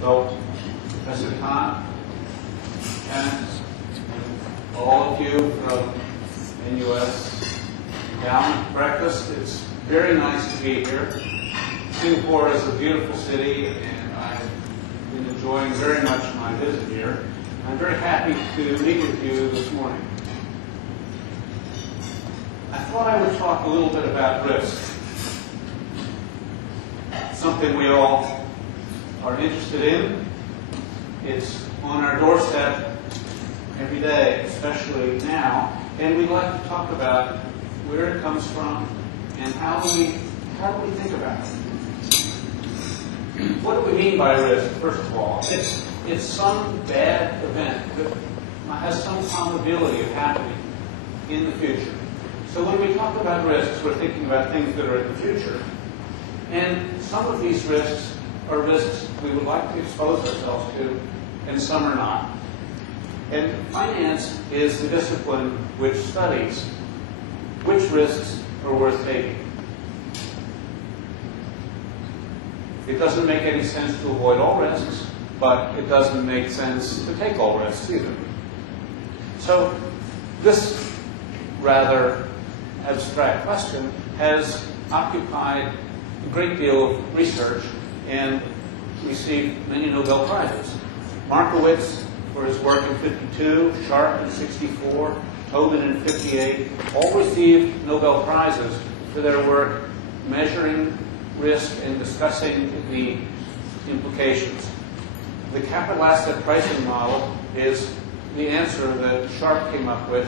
So, Professor Khan, and all of you from NUS Endowment breakfast, it's very nice to be here. Singapore is a beautiful city, and I've been enjoying very much my visit here. I'm very happy to meet with you this morning. I thought I would talk a little bit about risk, something we all are interested in. It's on our doorstep every day, especially now, and we'd like to talk about where it comes from and how do we think about it. What do we mean by risk, first of all? It's some bad event that has some probability of happening in the future. So when we talk about risks, we're thinking about things that are in the future. And some of these risks are risks we would like to expose ourselves to, and some are not. And finance is the discipline which studies which risks are worth taking. It doesn't make any sense to avoid all risks, but it doesn't make sense to take all risks either. So this rather abstract question has occupied a great deal of research and received many Nobel Prizes. Markowitz for his work in 52, Sharp in 64, Tobin in 58, all received Nobel Prizes for their work measuring risk and discussing the implications. The capital asset pricing model is the answer that Sharp came up with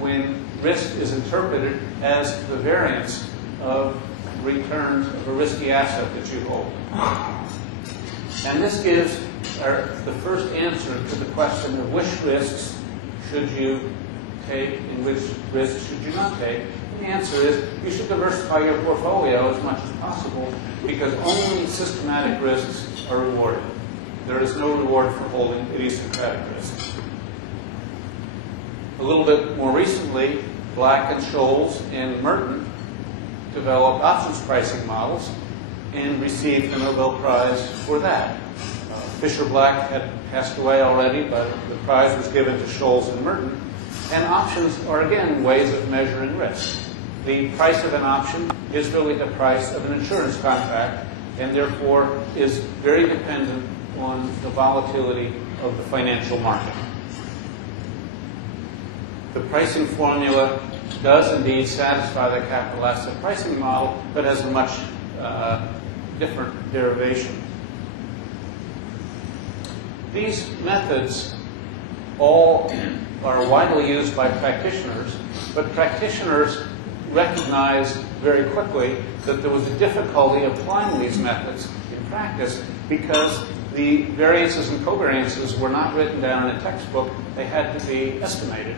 when risk is interpreted as the variance of returns of a risky asset that you hold. And this gives the first answer to the question of which risks should you take and which risks should you not take. And the answer is you should diversify your portfolio as much as possible because only systematic risks are rewarded. There is no reward for holding idiosyncratic risks. A little bit more recently, Black and Scholes and Merton developed options pricing models and received the Nobel Prize for that. Fisher Black had passed away already, but the prize was given to Scholes and Merton. And options are, again, ways of measuring risk. The price of an option is really the price of an insurance contract, and therefore is very dependent on the volatility of the financial market. The pricing formula does indeed satisfy the capital asset pricing model, but has a much different derivation. These methods all are widely used by practitioners, but practitioners recognized very quickly that there was a difficulty applying these methods in practice because the variances and covariances were not written down in a textbook. They had to be estimated.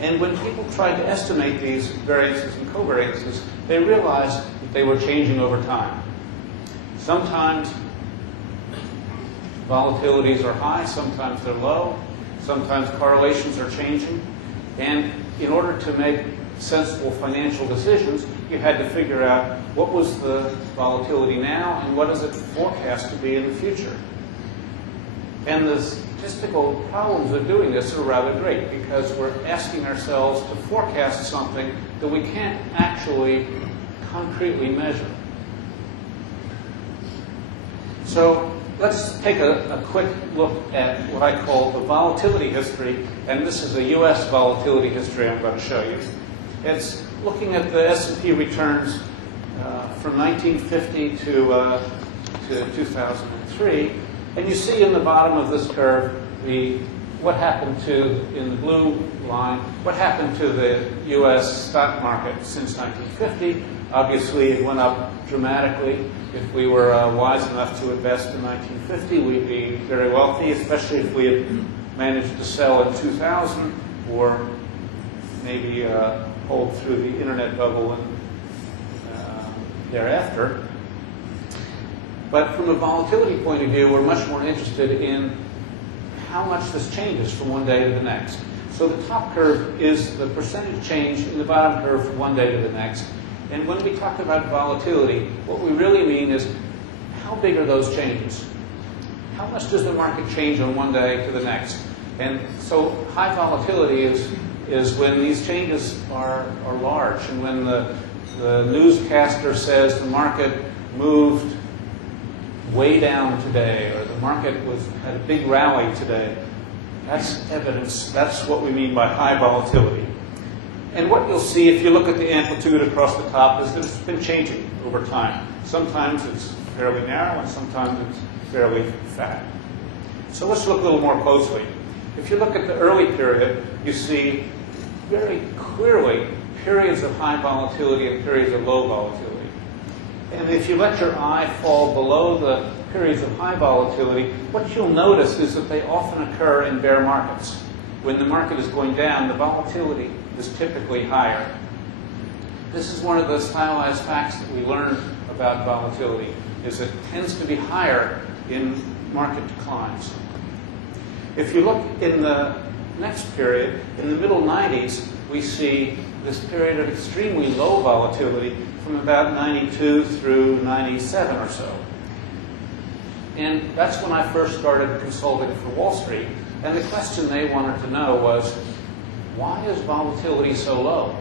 And when people tried to estimate these variances and covariances, they realized that they were changing over time. Sometimes volatilities are high, sometimes they're low, sometimes correlations are changing. And in order to make sensible financial decisions, you had to figure out what was the volatility now and what is it forecast to be in the future. And the statistical problems of doing this are rather great because we're asking ourselves to forecast something that we can't actually concretely measure. So let's take a quick look at what I call the volatility history, and this is a U.S. volatility history I'm going to show you. It's looking at the S&P returns from 1950 to 2003. And you see in the bottom of this curve what happened to, in the blue line, what happened to the U.S. stock market since 1950. Obviously, it went up dramatically. If we were wise enough to invest in 1950, we'd be very wealthy, especially if we had managed to sell in 2000 or maybe hold through the internet bubble and thereafter. But from a volatility point of view, we're much more interested in how much this changes from one day to the next. So the top curve is the percentage change in the bottom curve from one day to the next. And when we talk about volatility, what we really mean is how big are those changes? how much does the market change on one day to the next? And so high volatility is when these changes are large, and when the newscaster says the market moved way down today, or the market had a big rally today. That's evidence. That's what we mean by high volatility. And what you'll see if you look at the amplitude across the top is that it's been changing over time. Sometimes it's fairly narrow, and sometimes it's fairly fat. So let's look a little more closely. If you look at the early period, you see very clearly periods of high volatility and periods of low volatility. And if you let your eye fall below the periods of high volatility, what you'll notice is that they often occur in bear markets. When the market is going down, the volatility is typically higher. This is one of the stylized facts that we learned about volatility, is it tends to be higher in market declines. If you look in the next period, in the middle 90s, we see this period of extremely low volatility from about 92 through 97 or so. And that's when I first started consulting for Wall Street. And the question they wanted to know was, why is volatility so low?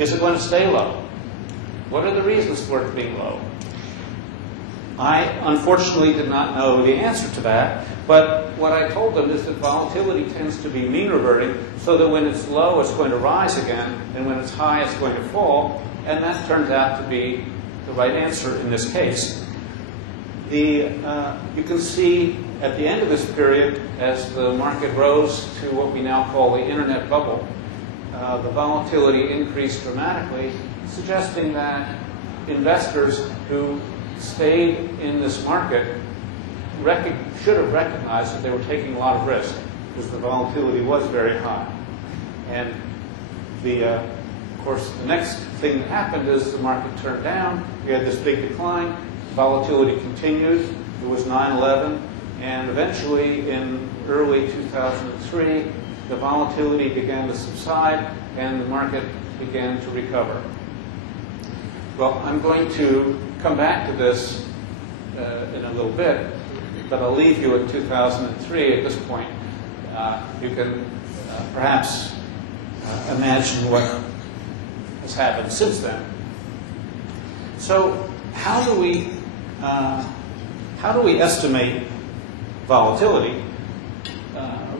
Is it going to stay low? What are the reasons for it being low? I unfortunately did not know the answer to that, but what I told them is that volatility tends to be mean reverting, so that when it's low, it's going to rise again, and when it's high, it's going to fall, and that turns out to be the right answer in this case. You can see at the end of this period, as the market rose to what we now call the internet bubble, the volatility increased dramatically, suggesting that investors who stayed in this market should have recognized that they were taking a lot of risk, because the volatility was very high. And of course, the next thing that happened is the market turned down. We had this big decline. Volatility continued. It was 9/11. And eventually, in early 2003, the volatility began to subside, and the market began to recover. Well, I'm going to come back to this in a little bit, but I'll leave you at 2003 at this point. You can perhaps imagine what has happened since then. So, how do we estimate volatility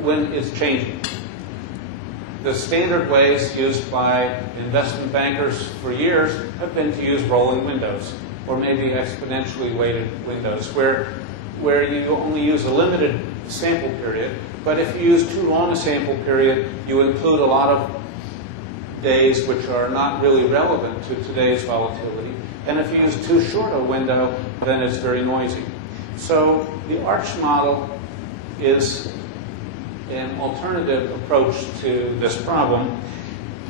when it's changing? The standard ways used by investment bankers for years have been to use rolling windows, or maybe exponentially weighted windows, where you only use a limited sample period, but if you use too long a sample period, you include a lot of days which are not really relevant to today's volatility. And if you use too short a window, then it's very noisy. So the ARCH model is an alternative approach to this problem,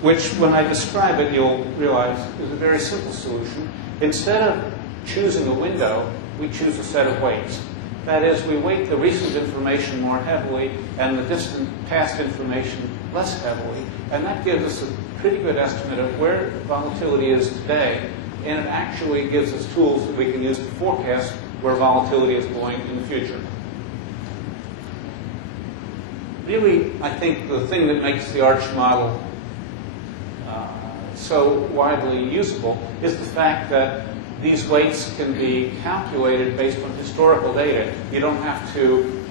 which when I describe it, you'll realize is a very simple solution. Instead of choosing a window, we choose a set of weights. That is, we weight the recent information more heavily and the distant past information less heavily, and that gives us a pretty good estimate of where volatility is today, and it actually gives us tools that we can use to forecast where volatility is going in the future. Really, I think the thing that makes the ARCH model so widely usable is the fact that these weights can be calculated based on historical data. You don't have to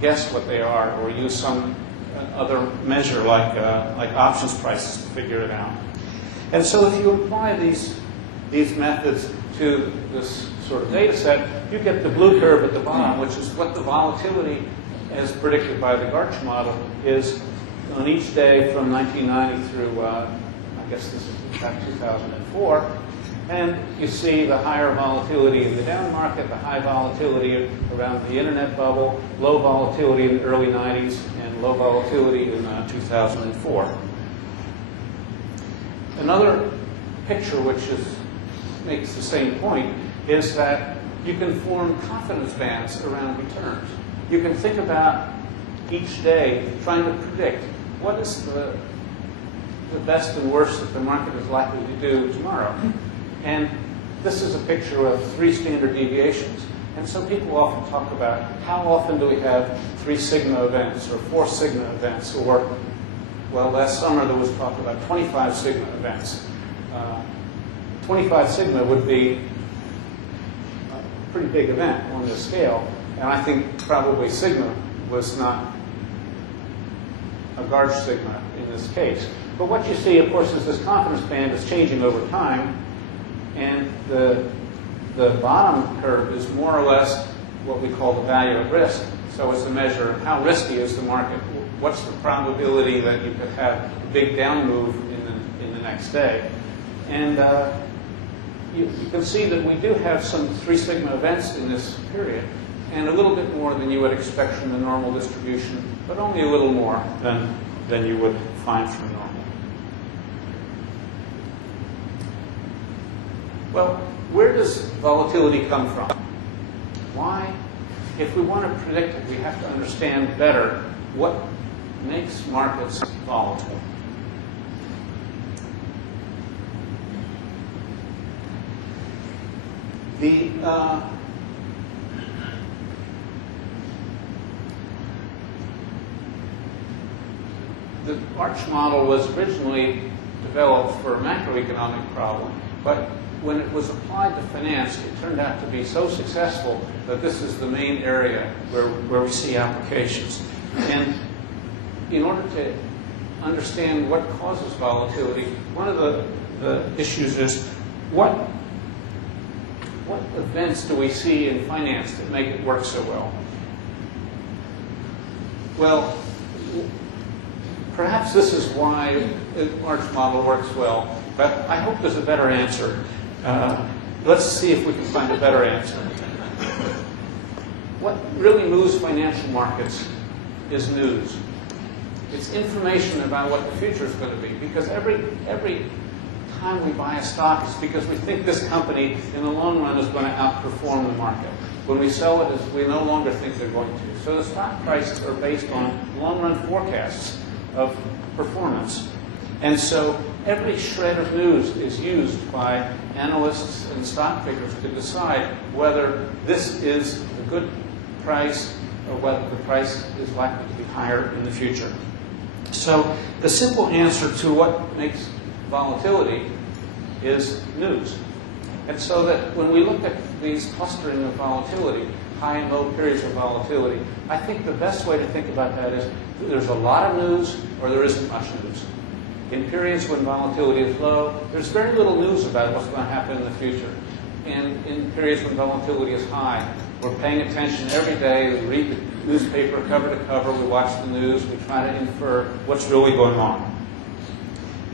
guess what they are or use some other measure like options prices to figure it out. And so if you apply these methods to this sort of data set, you get the blue curve at the bottom, which is what the volatility, as predicted by the ARCH model, is on each day from 1990 through, I guess this is about 2004. And you see the higher volatility in the down market, the high volatility around the internet bubble, low volatility in the early 90s, and low volatility in 2004. Another picture which makes the same point is that you can form confidence bands around returns. You can think about each day trying to predict what is the best and worst that the market is likely to do tomorrow. And this is a picture of 3 standard deviations. And so people often talk about how often do we have 3 sigma events or 4 sigma events, or, well, last summer there was talk about 25 sigma events. 25 sigma would be a pretty big event on this scale, and I think probably sigma was not a large sigma in this case. But what you see, of course, is this confidence band is changing over time, and the bottom curve is more or less what we call the value at risk. So it's a measure of how risky is the market. What's the probability that you could have a big down move in the next day? And you can see that we do have some 3 sigma events in this period, and a little bit more than you would expect from the normal distribution, but only a little more than you would find from normal. Well, where does volatility come from? Why? If we want to predict it, we have to understand better what makes markets volatile. The Arch model was originally developed for a macroeconomic problem, but when it was applied to finance, it turned out to be so successful that this is the main area where we see applications. And in order to understand what causes volatility, one of the issues is what events do we see in finance that make it work so well? Well, perhaps this is why the Arch model works well, but I hope there's a better answer. Let's see if we can find a better answer. What really moves financial markets is news. It's information about what the future is going to be, because every time we buy a stock, it's because we think this company in the long run is going to outperform the market. When we sell it, we no longer think they're going to. So the stock prices are based on long-run forecasts of performance. And so every shred of news is used by analysts and stock pickers to decide whether this is a good price or whether the price is likely to be higher in the future. So the simple answer to what makes volatility is news. And so that when we look at these clustering of volatility, high and low periods of volatility, I think the best way to think about that is there's a lot of news or there isn't much news. In periods when volatility is low, there's very little news about what's going to happen in the future. And in periods when volatility is high, we're paying attention every day. We read the newspaper cover to cover. We watch the news. We try to infer what's really going on.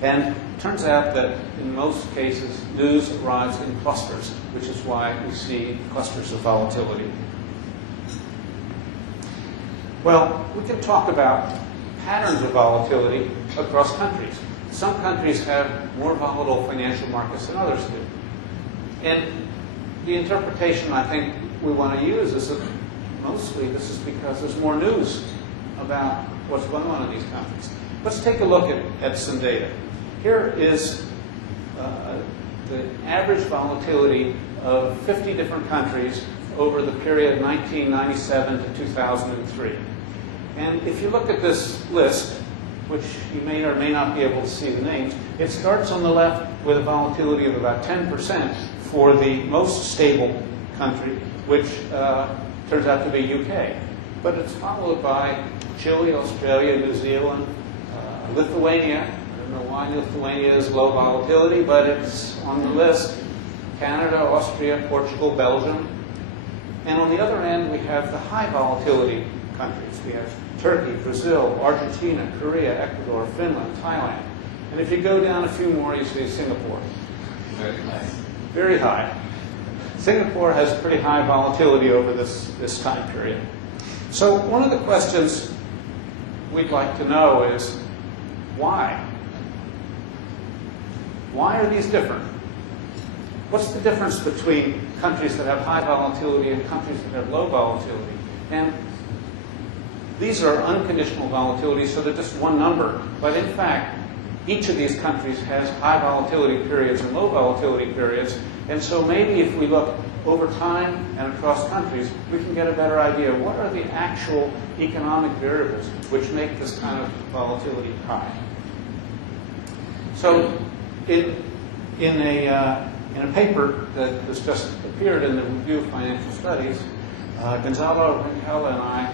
And it turns out that in most cases, news arrives in clusters, which is why we see clusters of volatility. Well, we can talk about patterns of volatility across countries. Some countries have more volatile financial markets than others do. And the interpretation I think we want to use is that mostly this is because there's more news about what's going on in these countries. Let's take a look at some data. Here is the average volatility of 50 different countries over the period 1997 to 2003. And if you look at this list, which you may or may not be able to see the names, it starts on the left with a volatility of about 10% for the most stable country, which turns out to be UK. But it's followed by Chile, Australia, New Zealand, Lithuania. I don't know why Lithuania is low volatility, but it's on the list. Canada, Austria, Portugal, Belgium. And on the other end, we have the high volatility countries. We have Turkey, Brazil, Argentina, Korea, Ecuador, Finland, Thailand. And if you go down a few more, you see Singapore. Very high. Very high. Singapore has pretty high volatility over this time period. So one of the questions we'd like to know is, why? Why are these different? What's the difference between countries that have high volatility and countries that have low volatility? And these are unconditional volatilities, so they're just one number. But in fact, each of these countries has high volatility periods and low volatility periods. And so maybe if we look over time and across countries, we can get a better idea of what are the actual economic variables which make this kind of volatility high. So in a paper that has just appeared in the Review of Financial Studies, Gonzalo, Engle, and I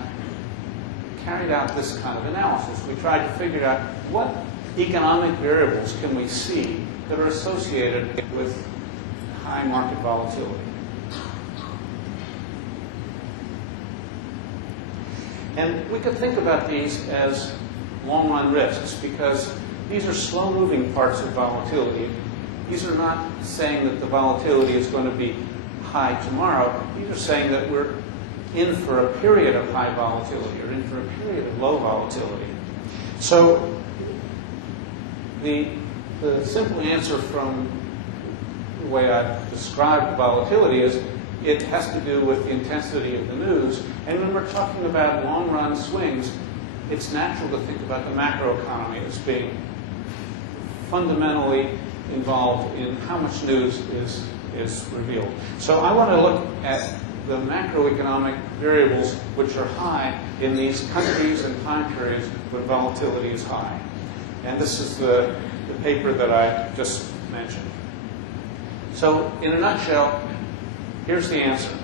carried out this kind of analysis. We tried to figure out what economic variables can we see that are associated with high market volatility. And we could think about these as long-run risks because these are slow-moving parts of volatility. These are not saying that the volatility is going to be high tomorrow. These are saying that we're in for a period of high volatility or in for a period of low volatility. So the simple answer from the way I've described volatility is it has to do with the intensity of the news. And when we're talking about long-run swings, it's natural to think about the macroeconomy as being fundamentally involved in how much news is revealed. So I want to look at the macroeconomic variables which are high in these countries and time periods when volatility is high. And this is the paper that I just mentioned. So in a nutshell, here's the answer.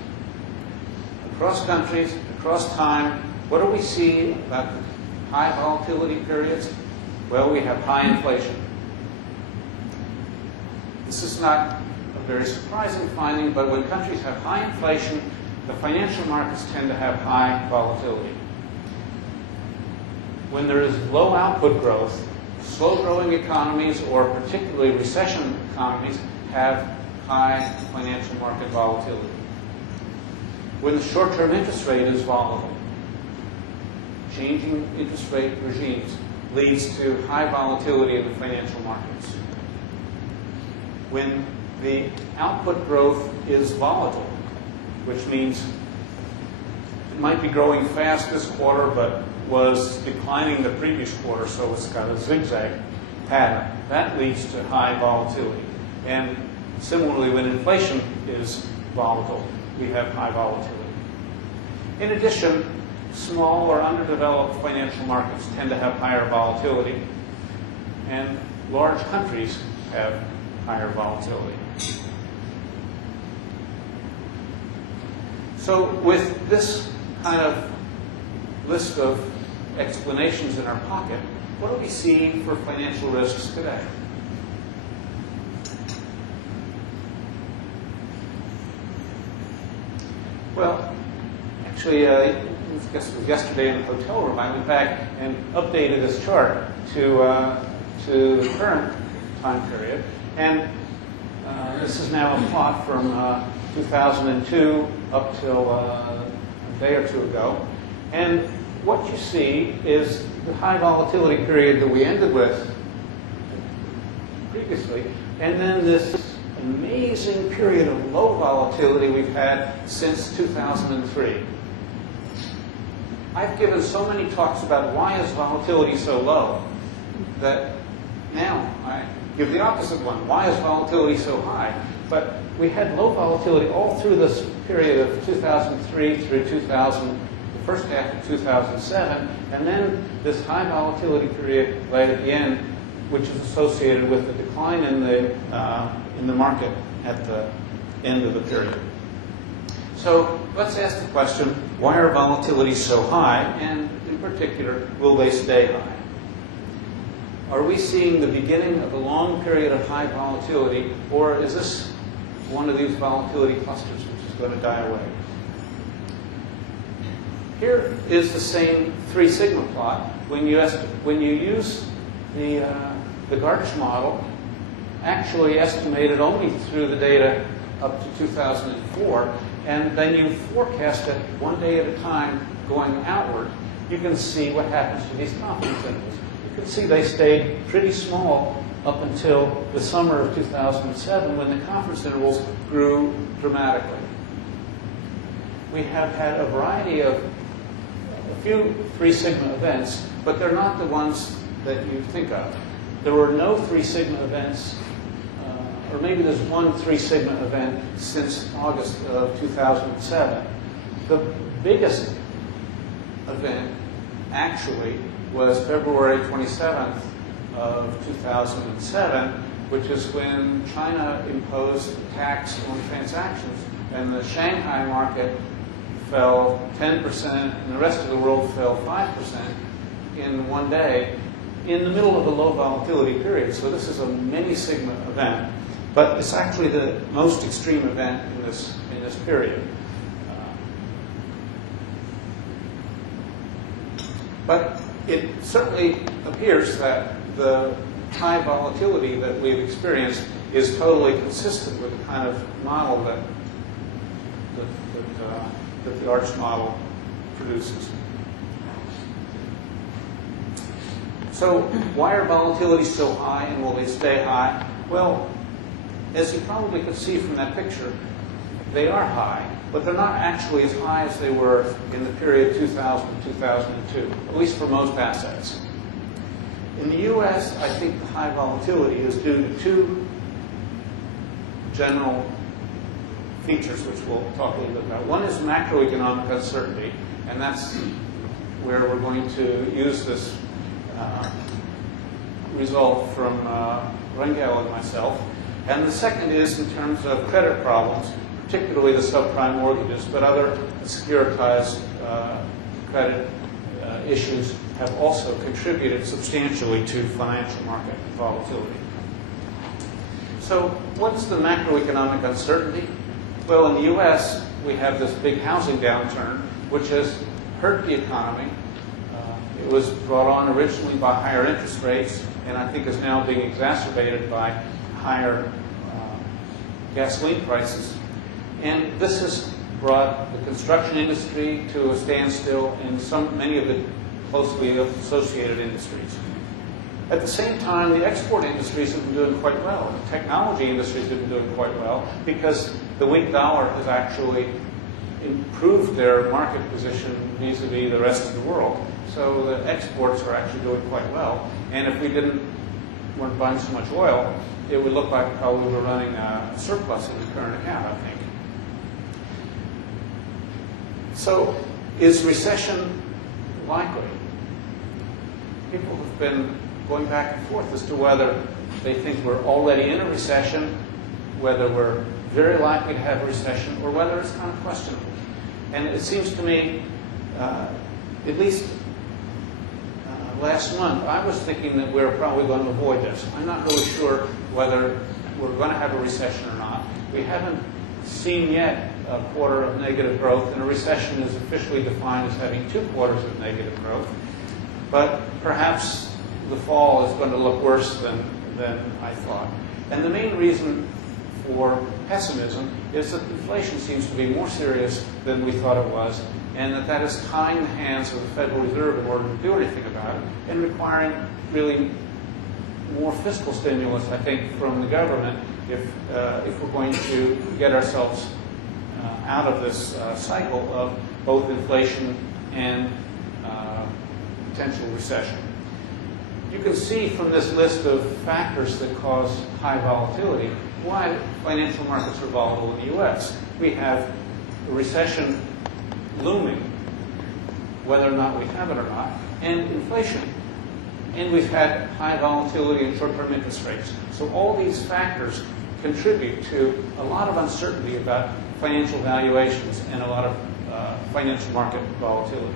Across countries, across time, what do we see about the high volatility periods? Well, we have high inflation. This is not a very surprising finding, but when countries have high inflation, the financial markets tend to have high volatility. When there is low output growth, slow-growing economies, or particularly recession economies, have high financial market volatility. When the short-term interest rate is volatile, changing interest rate regimes leads to high volatility in the financial markets. When the output growth is volatile, which means it might be growing fast this quarter, but was declining the previous quarter, so it's got a zigzag pattern. That leads to high volatility. And similarly, when inflation is volatile, we have high volatility. In addition, small or underdeveloped financial markets tend to have higher volatility, and large countries have higher volatility. So with this kind of list of explanations in our pocket, what do we see for financial risks today? Well, actually, I guess it was yesterday in the hotel room, I went back and updated this chart to the current time period. And this is now a plot from 2002 up till a day or two ago. And what you see is the high volatility period that we ended with previously, and then this amazing period of low volatility we've had since 2003. I've given so many talks about why is volatility so low that now I give the opposite one. Why is volatility so high? But we had low volatility all through this period of 2003 through 2000, the first half of 2007, and then this high volatility period right at the end, which is associated with the decline in the market at the end of the period. So let's ask the question, why are volatilities so high, and in particular, will they stay high? Are we seeing the beginning of a long period of high volatility, or is this one of these volatility clusters which is going to die away? Here is the same 3 sigma plot. When you use the Gartner model, actually estimated only through the data up to 2004, and then you forecast it one day at a time going outward, you can see what happens to these confidence intervals. You can see they stayed pretty small up until the summer of 2007 when the confidence intervals grew dramatically. We have had a variety of a few 3 sigma events, but they're not the ones that you think of. There were no 3 sigma events, or maybe there's one 3 sigma event since August of 2007. The biggest event actually was February 27th of 2007, which is when China imposed a tax on transactions, and the Shanghai market fell 10%, and the rest of the world fell 5% in one day in the middle of a low volatility period. So this is a many sigma event, but it's actually the most extreme event in this period. But it certainly appears that the high volatility that we've experienced is totally consistent with the kind of model that the ARCH model produces. So why are volatilities so high, and will they stay high? Well, as you probably could see from that picture, they are high, but they're not actually as high as they were in the period 2000-2002, at least for most assets. In the U.S., I think the high volatility is due to 2 general features, which we'll talk a little bit about. One is macroeconomic uncertainty, and that's where we're going to use this result from Engle and myself. And the second is in terms of credit problems, particularly the subprime mortgages, but other securitized credit issues have also contributed substantially to financial market volatility. So what's the macroeconomic uncertainty? Well, in the U.S., we have this big housing downturn, which has hurt the economy. It was brought on originally by higher interest rates, and I think is now being exacerbated by higher gasoline prices. And this has brought the construction industry to a standstill in many of the closely associated industries. At the same time, the export industries have been doing quite well. The technology industries have been doing quite well because the weak dollar has actually improved their market position vis-a-vis the rest of the world. So the exports are actually doing quite well. And if we weren't buying so much oil, it would look like probably we're running a surplus in the current account, I think. So is recession likely? People have been going back and forth as to whether they think we're already in a recession, whether we're very likely to have a recession, or whether it's kind of questionable. And it seems to me, at least last month, I was thinking that we're probably going to avoid this. I'm not really sure whether we're going to have a recession or not. We haven't seen yet a quarter of negative growth, and a recession is officially defined as having 2 quarters of negative growth. But perhaps the fall is going to look worse than I thought. And the main reason for pessimism is that inflation seems to be more serious than we thought it was, and that is tying the hands of the Federal Reserve in order to do anything about it, and requiring really more fiscal stimulus, I think, from the government if we're going to get ourselves out of this cycle of both inflation and potential recession. You can see from this list of factors that cause high volatility why financial markets are volatile in the U.S. We have a recession looming, whether or not we have it or not, and inflation. And we've had high volatility in short-term interest rates. So all these factors contribute to a lot of uncertainty about financial valuations and a lot of financial market volatility.